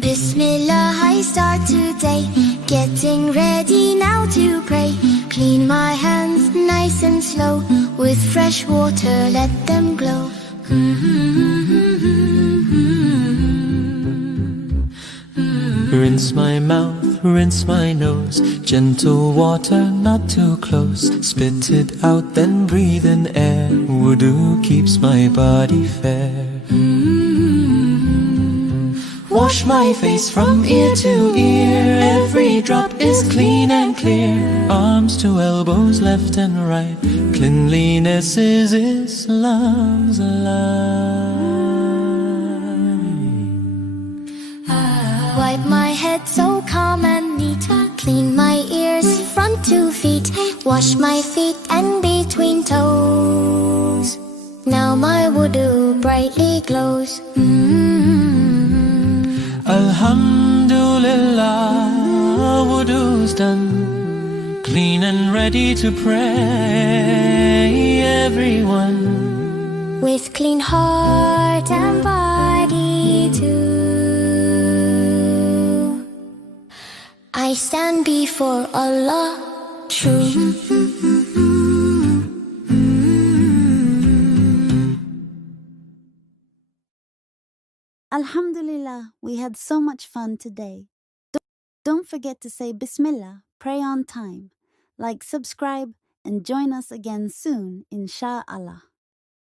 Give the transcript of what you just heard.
Bismillah, I start today, getting ready now to pray. Clean my hands nice and slow, with fresh water let them glow. Rinse my mouth, rinse my nose, gentle water not too close. Spit it out then breathe in air, Wudu keeps my body fair. Wash my face from ear to ear, every drop is clean and clear. Arms to elbows, left and right, cleanliness is Islam's life. Wipe my head so calm and neat, clean my ears, front 2 feet. Wash my feet and between toes, now my wudu brightly glows. Alhamdulillah, wudu's done, clean and ready to pray, everyone, with clean heart and body too. I stand before Allah true. Alhamdulillah, we had so much fun today. Don't forget to say Bismillah, pray on time. Like, subscribe, and join us again soon, inshallah.